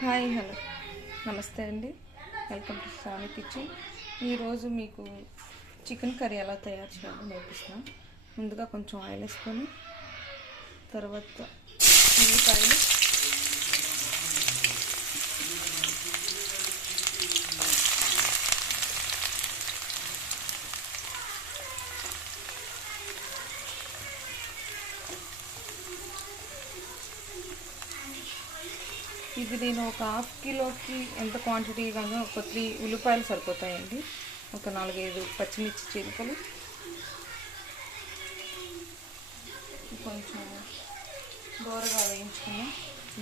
Hi hello నమస్తే అండి. Welcome to Sravani kitchen. ఈరోజు మీకు చికెన్ కర్రీ ఎలా తయారు చేయాలో నేర్పిస్తున్నాను. ముందుగా కొంచెం ఆయిల్ వేసుకొని తర్వాత ఉల్లిపాయలు, ఇది నేను ఒక హాఫ్ కిలోకి ఎంత క్వాంటిటీ కానీ ఒక 3 ఉల్లిపాయలు సరిపోతాయండి. ఒక 4-5 పచ్చిమిర్చి చీలికలు, కొంచెం దూరగా వేయించుకున్నాం,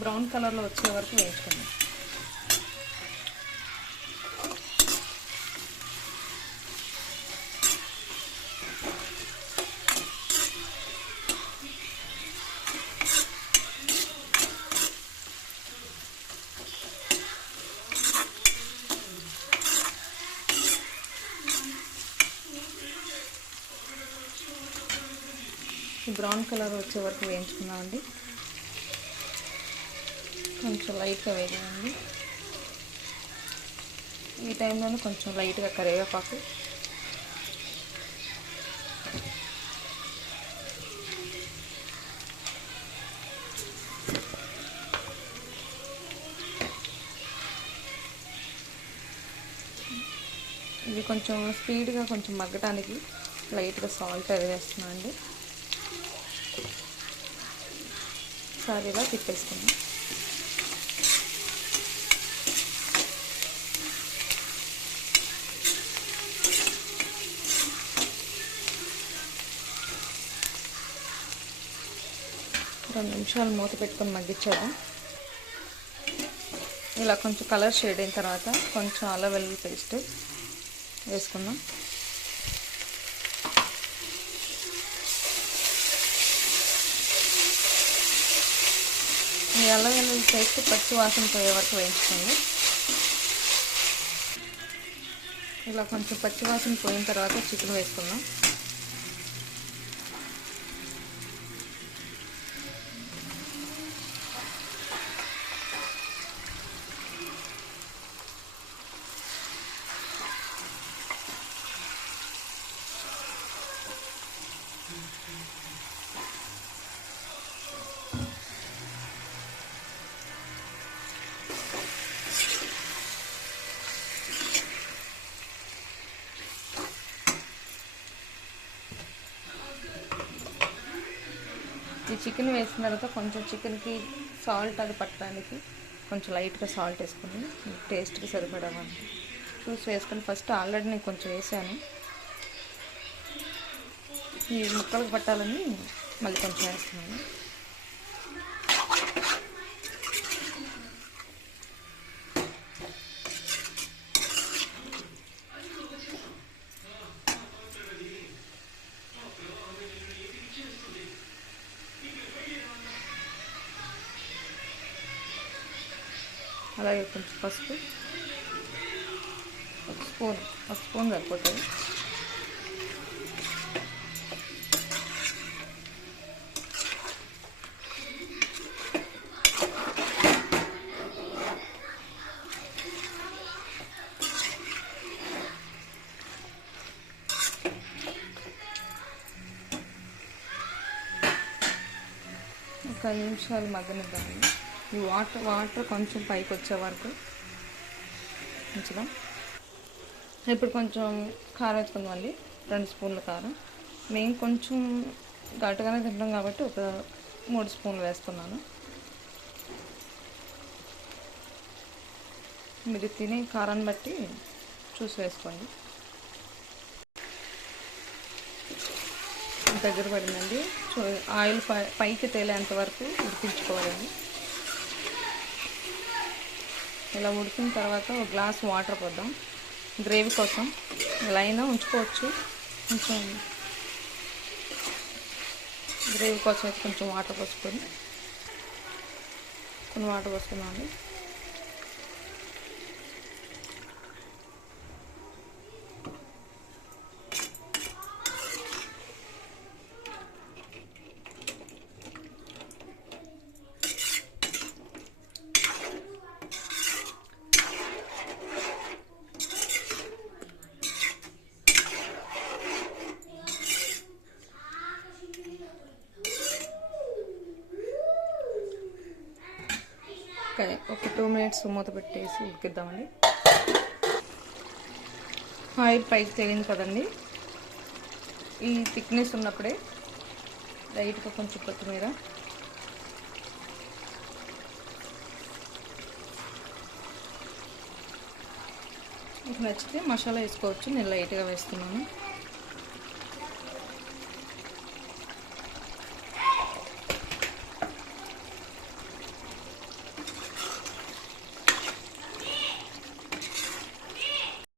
బ్రౌన్ కలర్లో వచ్చే వరకు వేయించుకున్నాం. బ్రౌన్ కలర్ వచ్చే వరకు వేయించుకున్నామండి. కొంచెం లైట్గా వేయండి. ఈ టైంలోనే కొంచెం లైట్గా కరివేపాకు, ఇది కొంచెం స్పీడ్గా కొంచెం మగ్గటానికి లైట్గా సాల్ట్ అది వేస్తున్నాను అండి. ఒకసారి ఇలా తిప్పేసుకున్నాం. రెండు నిమిషాలు మూత పెట్టుకొని మగ్గించేద్దాం. ఇలా కొంచెం కలర్ షేడ్ అయిన తర్వాత కొంచెం అల్లం వెల్లుల్లి పేస్ట్ వేసుకుందాం. ఈ అల్లం వెల్లుల్లి పేస్ట్ పచ్చి వాసన పోయే వరకు వేయించుకోండి. ఇలా కొంచెం పచ్చి వాసన పోయిన తర్వాత చికెన్ వేసుకుందాం. ఈ చికెన్ వేసిన తర్వాత కొంచెం చికెన్కి సాల్ట్ అది పట్టడానికి కొంచెం లైట్గా సాల్ట్ వేసుకుని టేస్ట్కి సరిపడమని చూసి వేసుకొని ఫస్ట్ ఆల్రెడీ నేను కొంచెం వేసాను. ఈ ముక్కలకు పట్టాలని మళ్ళీ కొంచెం వేస్తున్నాను. అలాగే కొంచెం పసుపు, ఒక స్పూన్ సరిపోతుంది. ఒక 5 నిమిషాలు మగ్గనిద్దామండి. ఈ వాటర్ కొంచెం పైకి వచ్చే వరకు ఉంచుదాం. ఇప్పుడు కొంచెం కారం వేసుకుందామండి. 2 స్పూన్ల కారం. మేము కొంచెం ఘాటుగానే తింటాం కాబట్టి ఒక 3 స్పూన్లు వేస్తున్నాను. మీరు తినే కారాన్ని బట్టి చూసి వేసుకోండి. దగ్గర పడిందండి. ఆయిల్ పైకి తేలేంత వరకు ఉడికించుకోవాలండి. ఇలా ఉడికిన తర్వాత ఒక గ్లాస్ వాటర్ పోద్దాం. గ్రేవీ కోసం ఇలా అయినా ఉంచుకోవచ్చు. కొంచెం గ్రేవీ కోసం అయితే కొంచెం వాటర్ పోసుకొని కొన్ని వాటర్ పోసుకున్నామండి. ఒక 2 మినిట్స్ మూత పెట్టేసి ఉడికిద్దామండి. ఆయిల్ పైకి తేలింది కదండి. ఈ థిక్నెస్ ఉన్నప్పుడే లైట్గా కొంచెం కొత్తిమీర, మీకు నచ్చితే మసాలా వేసుకోవచ్చు. నేను లైట్గా వేస్తున్నాను.